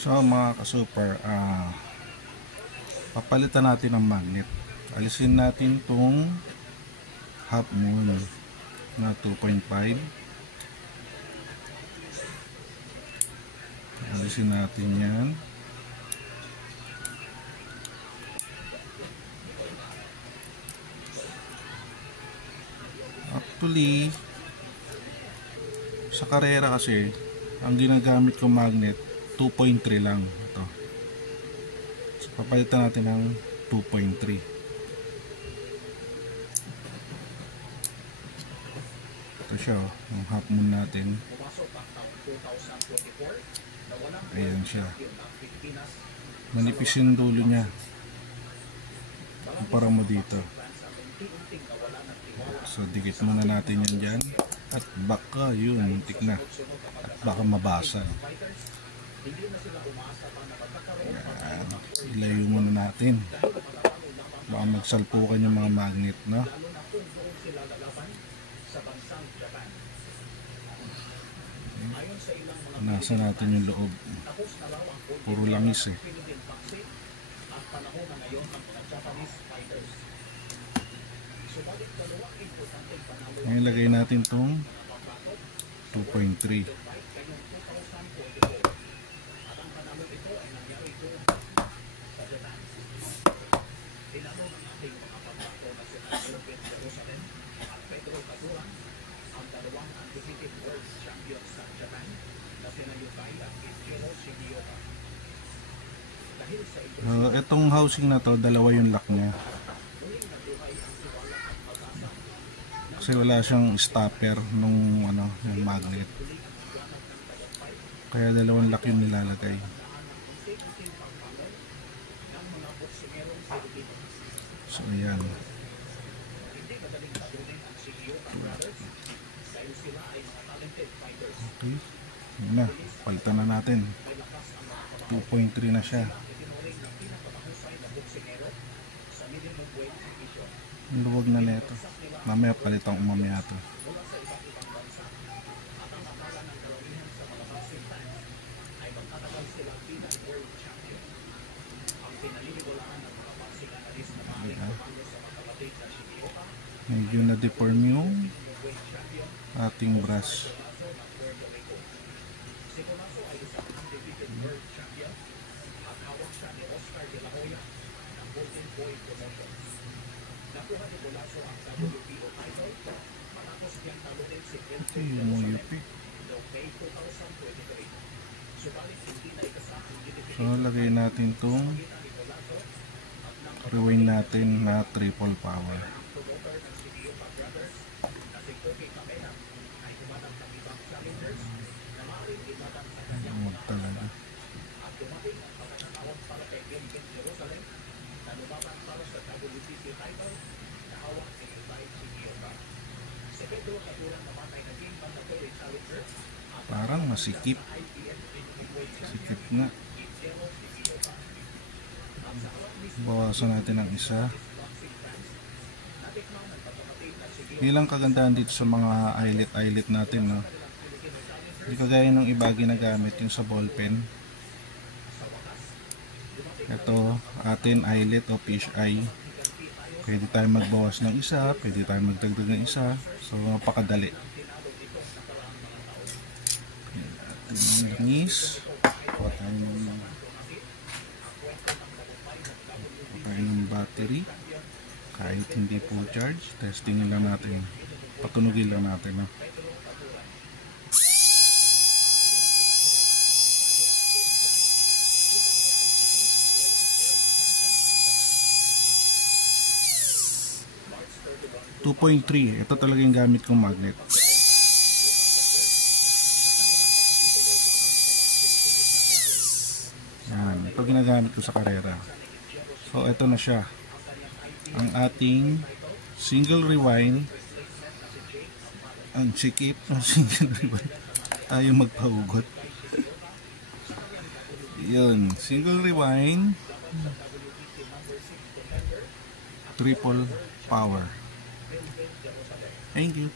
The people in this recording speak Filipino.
So mga ka-super, papalitan natin ang magnet. Alisin natin tong half moon na 2.5. Alisin natin yan. Actually, sa karera kasi, ang ginagamit kong magnet 2.3 lang ito. So papalitan natin ng 2.3. Ito siya, yung half moon natin. Ayan siya. Manipis yung dulo niya. Kumpara mo dito. So dikit muna natin yan dyan. At baka yun, muntik na. At baka mabasa. Ayan. Ilayo muna natin. Baka magsalpukan yung mga magnet, no? Nasa natin yung loob. Puro langis eh. Ngayon lagay natin tong 2.3. Itong housing na to, dalawa yung lock niya. Kasi wala siyang stopper nung yung magnet. Kaya dalawang lock yung nilalagay. So ayan. Okay. Yun na, palitan na natin. 2.3 na siya. Luwag na neto. Mamaya palitan ko mamaya ito. Medyo na-deform yung ating brush. Ito yung UP. So lagay natin itong rewind natin na triple power. Huwag talaga. Parang masikip. Sikip nga. Bawasan natin ang isa. Ilang kagandahan dito sa mga eyelet natin, no? Hindi kagaya ng iba ginagamit yung sa ballpen. Ito atin eyelet o fish eye. Pwede tayo magbawas ng isa, pwede tayo magdagdag ng isa. So napakadali. Ating langis. Patay ng battery. Kahit hindi po charge, testingin lang natin. Patunugin lang natin, no? .3. Ito talaga yung gamit kong magnet. Yan, ito ginagamit ko sa karera. So ito na siya, ang ating single rewind. Ang sikip ng single rewind. Tayo magpahugot. Yun, single rewind, triple power. Thank you.